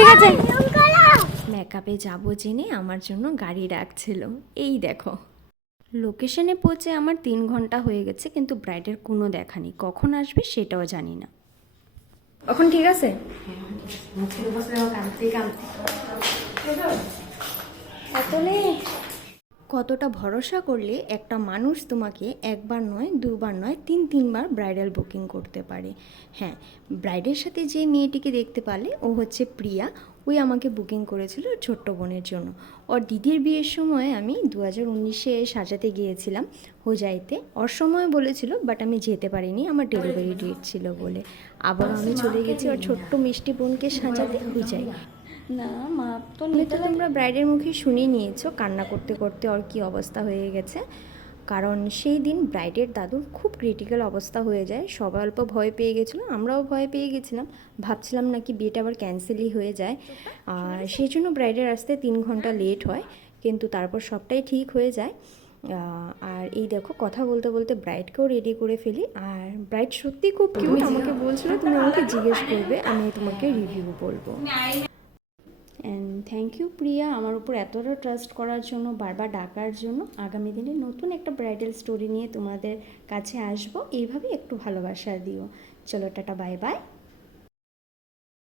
ঠিক আছে। মেকআপে যাবো জেনে আমার জন্য গাড়ি ডাকছিল। এই দেখো, লোকেশনে পৌঁছে আমার 3 ঘন্টা হয়ে গেছে, কিন্তু ব্রাইডের কোনো দেখা নেই। কখন আসবে সেটাও জানি না। এখন ঠিক আছে? এত লেট? কতটা ভরসা করলে একটা মানুষ তোমাকে একবার নয়, দুবার নয়, তিনবার ব্রাইডাল বুকিং করতে পারে? হ্যাঁ, ব্রাইডের সাথে যে মেয়েটিকে দেখতে পারলে, ও হচ্ছে প্রিয়া। ওই আমাকে বুকিং করেছিল ওর ছোট্ট বোনের জন্য। ওর দিদির বিয়ের সময় আমি 2019-এ সাজাতে গিয়েছিলাম হোজাইতে। ওর সময় বলেছিল, বাট আমি যেতে পারিনি, আমার ডেলিভারি ডেট ছিল বলে। আবার আমি চলে গেছি ওর ছোট্ট মিষ্টি বোনকে সাজাতে হোজাই। না মা তো হয়তো তোমরা ব্রাইডের মুখে শুনে নিয়েছো কান্না করতে করতে ওর কী অবস্থা হয়ে গেছে। কারণ সেই দিন ব্রাইডের দাদুর খুব ক্রিটিক্যাল অবস্থা হয়ে যায়। সবাই অল্প ভয় পেয়ে গেছিলো, আমরাও ভয় পেয়ে গেছিলাম। ভাবছিলাম নাকি বিয়েটা আবার ক্যান্সেলই হয়ে যায়। আর সেই জন্য ব্রাইডের আসতে 3 ঘন্টা লেট হয়, কিন্তু তারপর সবটাই ঠিক হয়ে যায়। আর এই দেখো, কথা বলতে বলতে ব্রাইডকেও রেডি করে ফেলি। আর ব্রাইড সত্যি খুব কিউট। আমাকে বলছিল তুমি আমাকে জিজ্ঞেস করবে, আমি তোমাকে রিভিউ বলবো। অ্যান্ড থ্যাংক ইউ প্রিয়া, আমার উপর এতটা ট্রাস্ট করার জন্য, বারবার ডাকার জন্য। আগামী দিনে নতুন একটা ব্রাইডাল স্টোরি নিয়ে তোমাদের কাছে আসবো। এইভাবে একটু ভালোবাসা দিও। চলো, টাটা, বাই বাই।